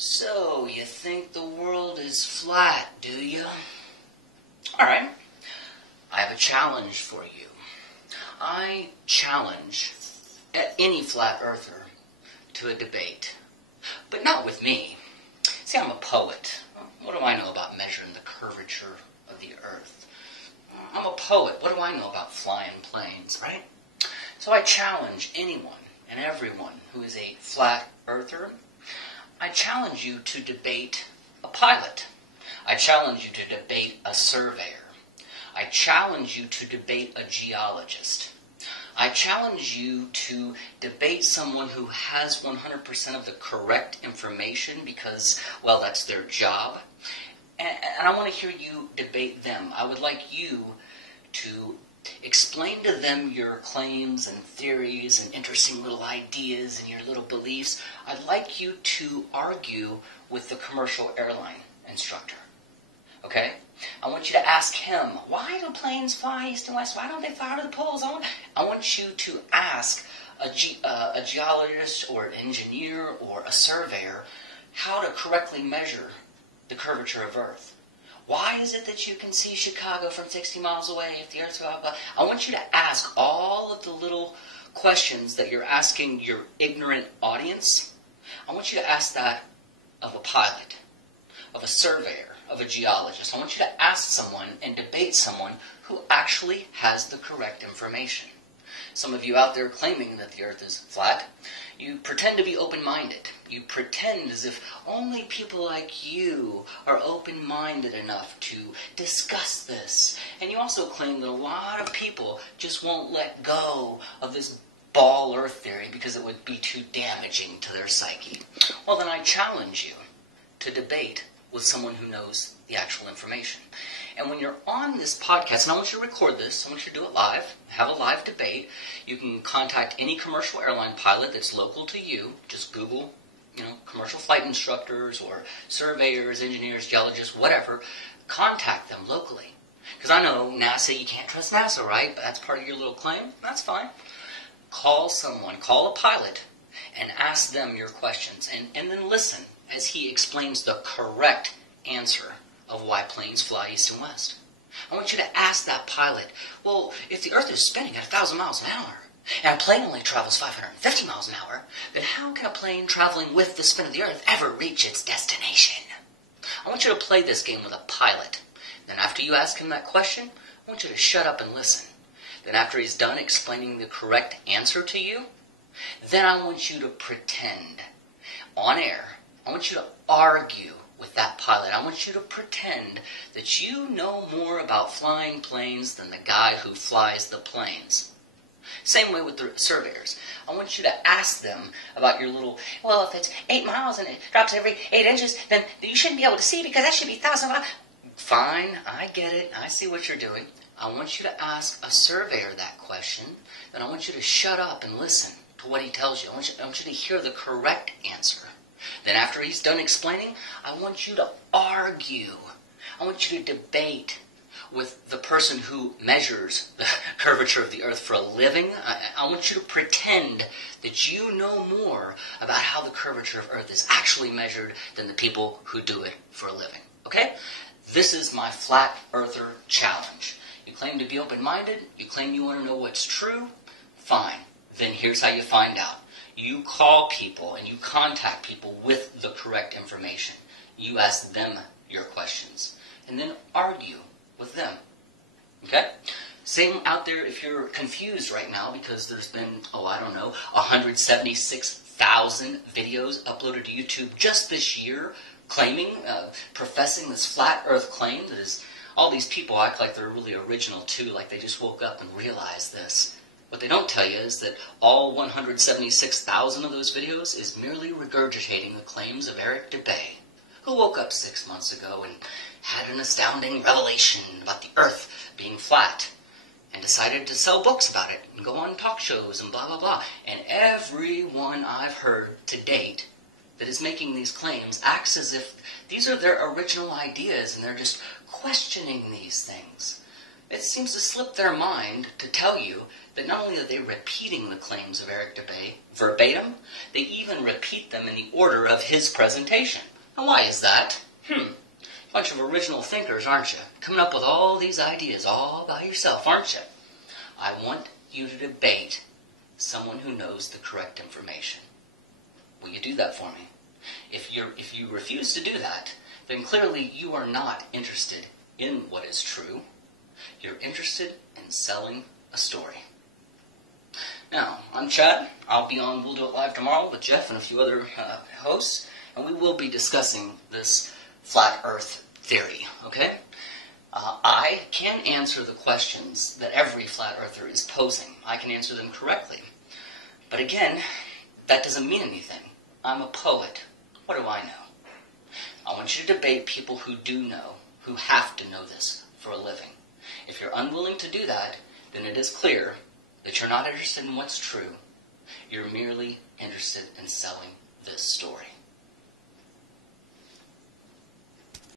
So, you think the world is flat, do you? Alright, I have a challenge for you. I challenge any flat earther to a debate, but not with me. See, I'm a poet. What do I know about measuring the curvature of the earth? I'm a poet. What do I know about flying planes, right? So I challenge anyone and everyone who is a flat earther. I challenge you to debate a pilot. I challenge you to debate a surveyor. I challenge you to debate a geologist. I challenge you to debate someone who has 100% of the correct information because, well, that's their job. And I want to hear you debate them. I would like you to explain to them your claims and theories and interesting little ideas and your little beliefs. I'd like you to argue with the commercial airline instructor. Okay? I want you to ask him, why do planes fly east and west? Why don't they fly to the poles? I want you to ask a geologist or an engineer or a surveyor how to correctly measure the curvature of Earth. Why is it that you can see Chicago from 60 miles away if the Earth's blah, blah? I want you to ask all of the little questions that you're asking your ignorant audience. I want you to ask that of a pilot, of a surveyor, of a geologist. I want you to ask someone and debate someone who actually has the correct information. Some of you out there claiming that the earth is flat, you pretend to be open-minded. You pretend as if only people like you are open-minded enough to discuss this. And you also claim that a lot of people just won't let go of this ball earth theory because it would be too damaging to their psyche. Well, then I challenge you to debate with someone who knows the actual information. And when you're on this podcast, and I want you to record this, I want you to do it live, have a live debate. You can contact any commercial airline pilot that's local to you. Just Google, commercial flight instructors or surveyors, engineers, geologists, whatever. Contact them locally. Because I know NASA, you can't trust NASA, right? But that's part of your little claim. That's fine. Call someone, call a pilot, and ask them your questions. And then listen as he explains the correct answer of why planes fly east and west. I want you to ask that pilot, well, if the earth is spinning at 1,000 miles an hour, and a plane only travels 550 miles an hour, then how can a plane traveling with the spin of the earth ever reach its destination? I want you to play this game with a pilot. Then after you ask him that question, I want you to shut up and listen. Then after he's done explaining the correct answer to you, then I want you to pretend on air. I want you to argue with that pilot. I want you to pretend that you know more about flying planes than the guy who flies the planes. Same way with the surveyors. I want you to ask them about your little, well, if it's 8 miles and it drops every 8 inches, then you shouldn't be able to see because that should be 1,000 miles. Fine, I get it. I see what you're doing. I want you to ask a surveyor that question. Then I want you to shut up and listen to what he tells you. I want you to hear the correct answer. Then after he's done explaining, I want you to argue. I want you to debate with the person who measures the curvature of the earth for a living. I want you to pretend that you know more about how the curvature of earth is actually measured than the people who do it for a living. Okay? This is my flat earther challenge. You claim to be open-minded. You claim you want to know what's true. Fine. Then here's how you find out. You call people and you contact people with the correct information. You ask them your questions. And then argue with them. Okay? Same out there if you're confused right now because there's been, 176,000 videos uploaded to YouTube just this year claiming, professing this flat earth claim that is, all these people act like they're really original too, like they just woke up and realized this. What they don't tell you is that all 176,000 of those videos is merely regurgitating the claims of Eric DeBay, who woke up 6 months ago and had an astounding revelation about the earth being flat and decided to sell books about it and go on talk shows and blah, blah, blah. And everyone I've heard to date that is making these claims acts as if these are their original ideas and they're just questioning these things. it seems to slip their mind to tell you that not only are they repeating the claims of Eric Dubay verbatim, they even repeat them in the order of his presentation. Now, why is that? Bunch of original thinkers, aren't you? Coming up with all these ideas all by yourself, aren't you? I want you to debate someone who knows the correct information. Will you do that for me? If you refuse to do that, then clearly you are not interested in what is true. You're interested in selling a story. Now, I'm Chad. I'll be on We'll Do It Live tomorrow with Jeff and a few other hosts, and we will be discussing this flat earth theory, okay? I can answer the questions that every flat earther is posing. I can answer them correctly. But again, that doesn't mean anything. I'm a poet. What do I know? I want you to debate people who do know, who have to know this for a living. If you're unwilling to do that, then it is clear that you're not interested in what's true. You're merely interested in selling this story.